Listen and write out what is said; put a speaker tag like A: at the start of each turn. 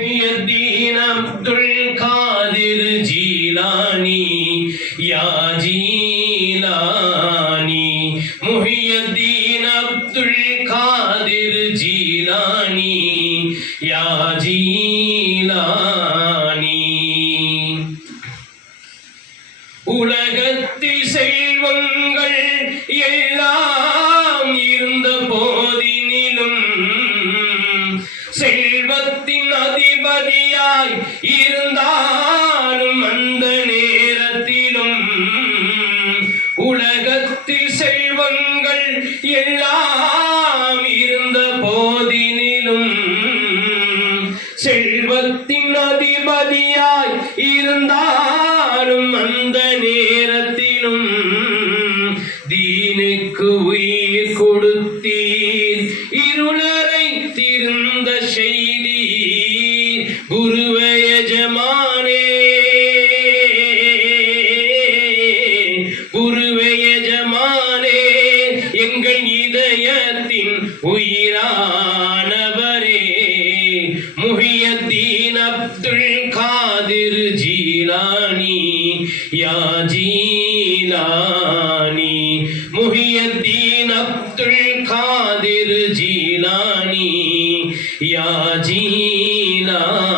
A: الدين عبد القادر جيلاني يا جيلاني محي الدين عبد القادر جيلاني يا جيلاني உலகத்தில் செல்வங்கள் எல்லாம் அதிபதியாய் இருந்தாலும் அந்த நேரத்திலும் உலகத்தில் செல்வங்கள் எல்லாம் இருந்த போதினிலும் செல்வத்தின் அதிபதியாய் இருந்தாலும் அந்த நேரத்திலும் தீனுக்கு உயிர் கொடுத்தீர். குருவயஜமானே குருவயஜமானே எங்கள் இதயத்தின் உயிரானவரே முஹியத்தீன் அப்துல் காதிர் ஜீலானி யா ஜீலானி முஹியத்தீன் அப்துல் காதிர் ஜீலானி யா ஜீலானி.